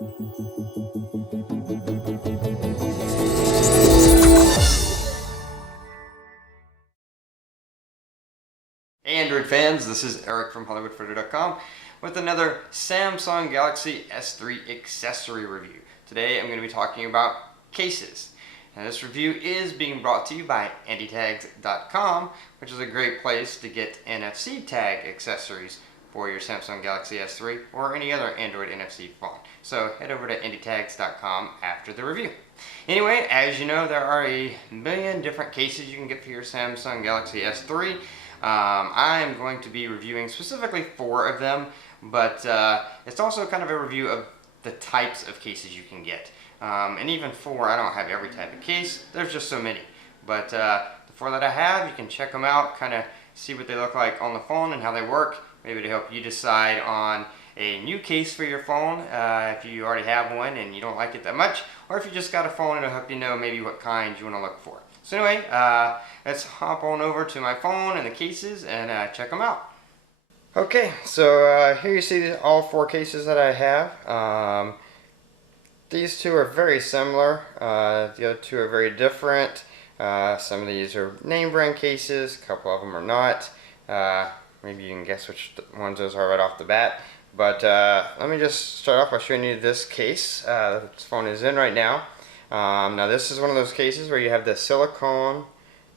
Hey Android fans, this is Eric from HollywoodPhoto.com with another Samsung Galaxy S3 accessory review. Today I'm going to be talking about cases. And this review is being brought to you by AndyTags.com, which is a great place to get NFC tag accessories for your Samsung Galaxy S3 or any other Android NFC phone. So head over to AndyTags.com after the review. Anyway, as you know, there are a million different cases you can get for your Samsung Galaxy S3. I am going to be reviewing specifically 4 of them, but it's also kind of a review of the types of cases you can get. And even 4, I don't have every type of case, there's just so many. But the 4 that I have, you can check them out, kind of see what they look like on the phone and how they work, maybe to help you decide on a new case for your phone if you already have one and you don't like it that much, or if you just got a phone, it'll help you know maybe what kind you want to look for. So anyway, let's hop on over to my phone and the cases and check them out. Okay, so here you see all 4 cases that I have. These 2 are very similar. The other 2 are very different. Some of these are name brand cases, a couple of them are not. Maybe you can guess which ones those are right off the bat. But let me just start off by showing you this case. This phone is in right now. Now this is one of those cases where you have the silicone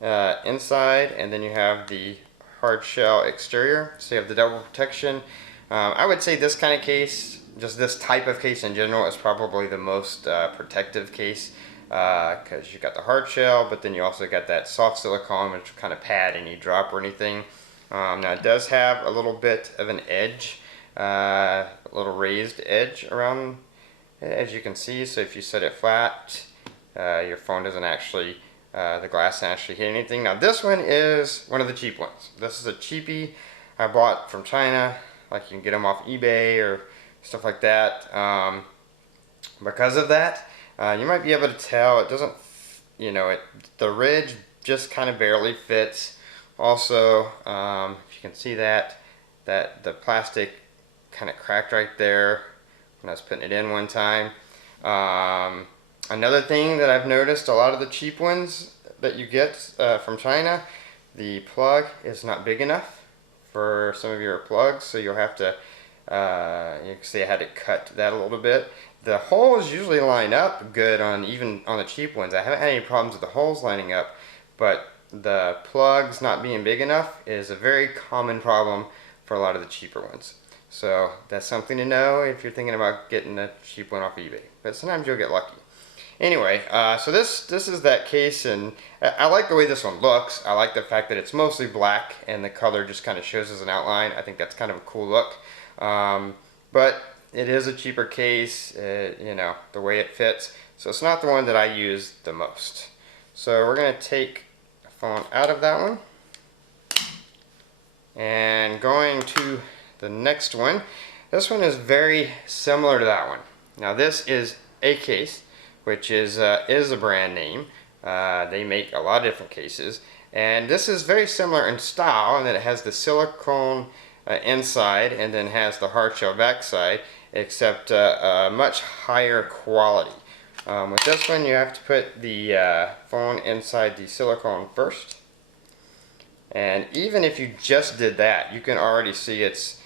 inside and then you have the hard shell exterior, so you have the double protection. I would say this kind of case, just this type of case in general, is probably the most protective case because you got the hard shell, but then you also got that soft silicone which kind of pad any drop or anything. Now it does have a little bit of an edge, a little raised edge around, as you can see. So if you set it flat, your phone doesn't actually, the glass doesn't actually hit anything. Now this one is one of the cheap ones. This is a cheapie I bought from China, like you can get them off eBay or stuff like that. Because of that, you might be able to tell it doesn't, the ridge just kind of barely fits. Also, if you can see that the plastic kind of cracked right there when I was putting it in one time. Another thing that I've noticed, a lot of the cheap ones that you get from China, the plug is not big enough for some of your plugs, so you'll have to, you can see I had to cut that a little bit. The holes usually line up good even on the cheap ones. I haven't had any problems with the holes lining up, but the plugs not being big enough is a very common problem for a lot of the cheaper ones. So that's something to know if you're thinking about getting a cheap one off eBay. But sometimes you'll get lucky. Anyway, so this is that case, and I like the way this one looks. I like the fact that it's mostly black and the color just kind of shows as an outline. I think that's kind of a cool look. But it is a cheaper case, the way it fits. So it's not the one that I use the most. So we're going to take the phone out of that one. And going to the next one. This one is very similar to that one. Now this is a case, which is a brand name. They make a lot of different cases, and this is very similar in style in that it has the silicone inside and then has the hard shell backside, except a much higher quality. With this one, you have to put the phone inside the silicone first, and even if you just did that, you can already see it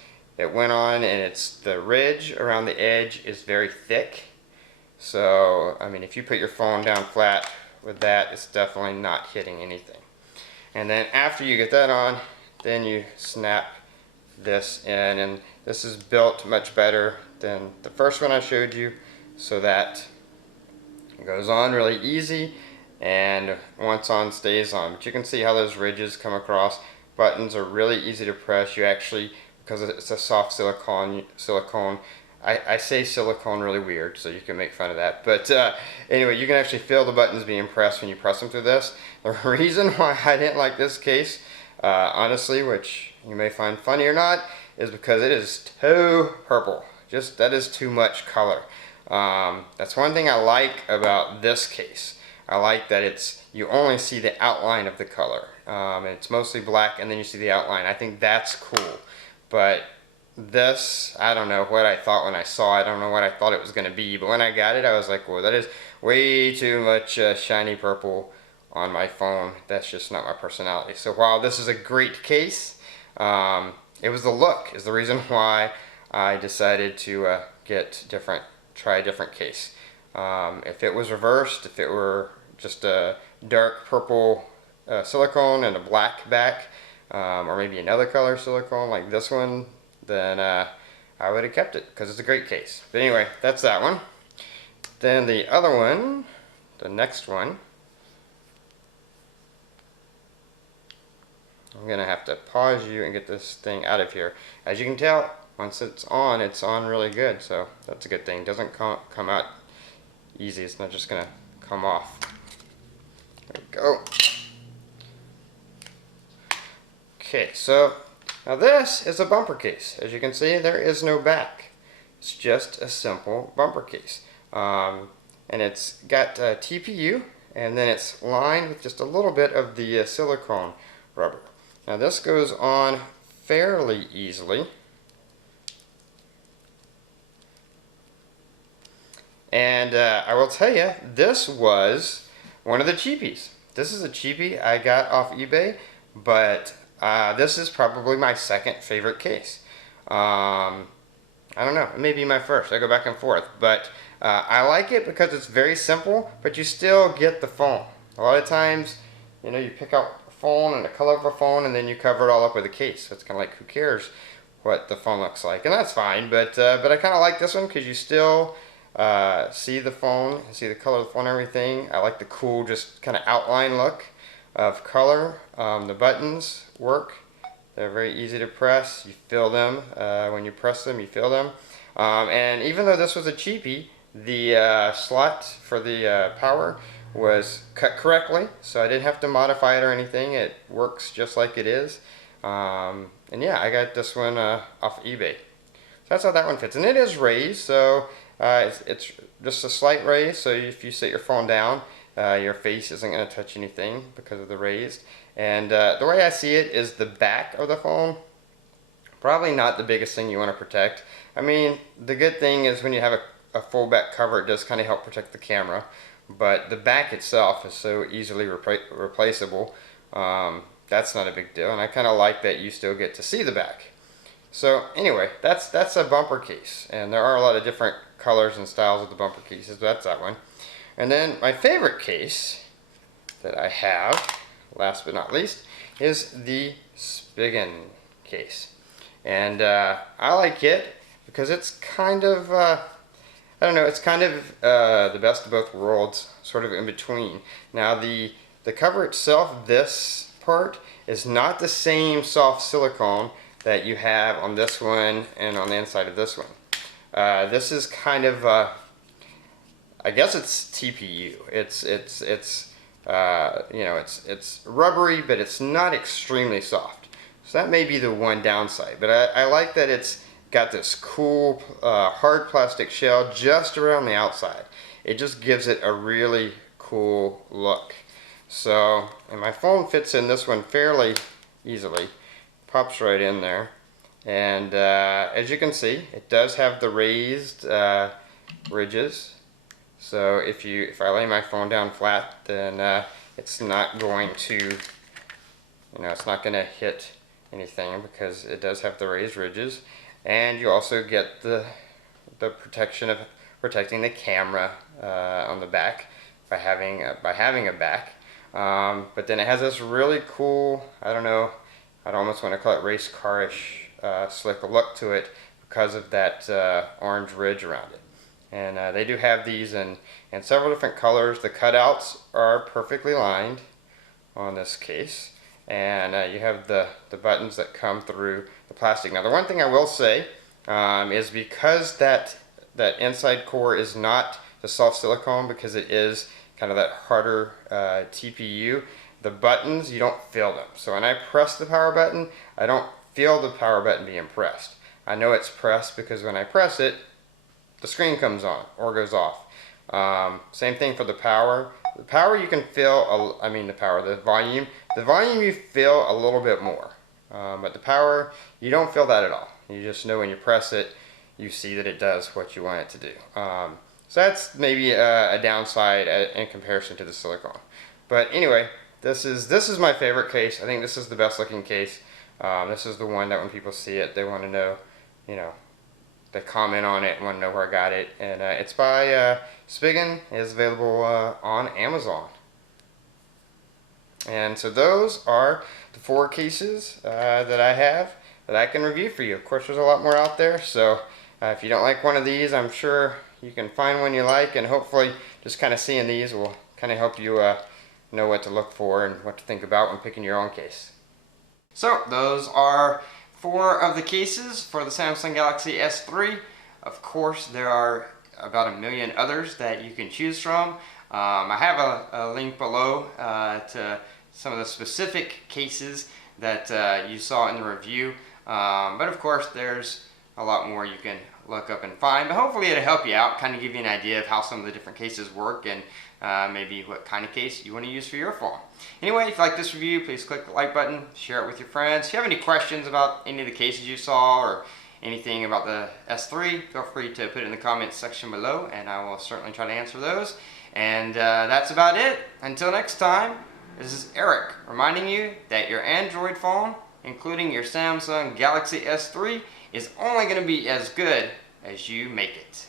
went on, and the ridge around the edge is very thick. So I mean, if you put your phone down flat with that, it's definitely not hitting anything. And then after you get that on, then you snap this in, and this is built much better than the first one I showed you, so that it goes on really easy, and once on, stays on. But you can see how those ridges come across. Buttons are really easy to press. You actually, because it's a soft silicone, I say silicone really weird, so you can make fun of that. But anyway, you can actually feel the buttons being pressed when you press them through this. The reason why I didn't like this case, honestly, which you may find funny or not, is because it is too purple. That is too much color. That's one thing I like about this case. I like that you only see the outline of the color. It's mostly black, and then you see the outline. I think that's cool. But this, I don't know what I thought when I saw it. I don't know what I thought it was going to be, but when I got it, I was like, well, that is way too much shiny purple on my phone. That's just not my personality. So while this is a great case, it was the look is the reason why I decided to try a different case. If it was reversed, if it were just a dark purple silicone and a black back, or maybe another color silicone like this one, then I would have kept it because it's a great case. But anyway, that's that one. Then the other one, the next one, I'm going to have to pause you and get this thing out of here. As you can tell, once it's on really good, so that's a good thing. It doesn't come out easy. It's not just going to come off. There we go. Okay, so now this is a bumper case. As you can see, there is no back. It's just a simple bumper case. And it's got TPU, and then it's lined with just a little bit of the silicone rubber. Now this goes on fairly easily. And I will tell you, this was one of the cheapies. This is a cheapie I got off eBay, but this is probably my second favorite case. I don't know, it may be my first. I go back and forth, but I like it because it's very simple, but you still get the phone. A lot of times, you know, you pick out a phone and the color of a phone, and then you cover it all up with a case. So it's kind of like, who cares what the phone looks like? And that's fine, but I kind of like this one because you still see the phone, see the color of the phone and everything. I like the cool, just kind of outline look of color. The buttons work. They're very easy to press. You feel them. When you press them, you feel them. And even though this was a cheapie, the slot for the power was cut correctly, so I didn't have to modify it or anything. It works just like it is. And yeah, I got this one off eBay. So that's how that one fits. And it is raised, so it's just a slight raise, so if you set your phone down, your face isn't going to touch anything because of the raised. And the way I see it is the back of the phone, probably not the biggest thing you want to protect. I mean, the good thing is when you have a full back cover, it does kind of help protect the camera. But the back itself is so easily replaceable. That's not a big deal, and I kind of like that you still get to see the back. So anyway, that's a bumper case, and there are a lot of different colors and styles of the bumper cases, but that's that one. And then my favorite case that I have, last but not least, is the Spigen case. And I like it because it's kind of, I don't know, it's kind of the best of both worlds, sort of in between. Now the cover itself, this part, is not the same soft silicone that you have on this one and on the inside of this one. This is kind of, I guess it's TPU. You know, it's rubbery, but it's not extremely soft. So that may be the one downside. But I like that it's got this cool hard plastic shell just around the outside. It just gives it a really cool look. So, and my phone fits in this one fairly easily. Pops right in there. And as you can see, it does have the raised ridges. So if I lay my phone down flat, then it's not going to, you know, it's not going to hit anything because it does have the raised ridges. And you also get the protection of protecting the camera on the back by having a back. But then it has this really cool, I don't know, I'd almost want to call it race car-ish slick look to it because of that orange ridge around it. And they do have these in several different colors. The cutouts are perfectly lined on this case. And you have the buttons that come through the plastic. Now the one thing I will say is because that inside core is not the soft silicone, because it is kind of that harder TPU, the buttons, you don't feel them. So when I press the power button, I don't feel the power button being pressed. I know it's pressed because when I press it, the screen comes on or goes off. Same thing for the power. The power you can feel, the volume. The volume you feel a little bit more. But the power, you don't feel that at all. You just know when you press it, you see that it does what you want it to do. So that's maybe a downside in comparison to the silicone. But anyway, this is my favorite case. I think this is the best looking case. This is the one that when people see it, they want to know, you know, they comment on it and want to know where I got it. And it's by Spigen. It's available on Amazon. And so those are the 4 cases that I have that I can review for you. Of course, there's a lot more out there, so if you don't like one of these, I'm sure you can find one you like, and hopefully just kind of seeing these will kind of help you know what to look for and what to think about when picking your own case. So those are 4 of the cases for the Samsung Galaxy S3. Of course, there are about a million others that you can choose from. I have a link below to some of the specific cases that you saw in the review. But of course, there's a lot more you can look up and find. But hopefully it'll help you out, kind of give you an idea of how some of the different cases work and maybe what kind of case you want to use for your phone. Anyway, if you like this review, please click the like button, share it with your friends. If you have any questions about any of the cases you saw or anything about the S3, feel free to put it in the comments section below, and I will certainly try to answer those. And that's about it. Until next time, this is Eric reminding you that your Android phone, including your Samsung Galaxy S3, is only going to be as good as you make it.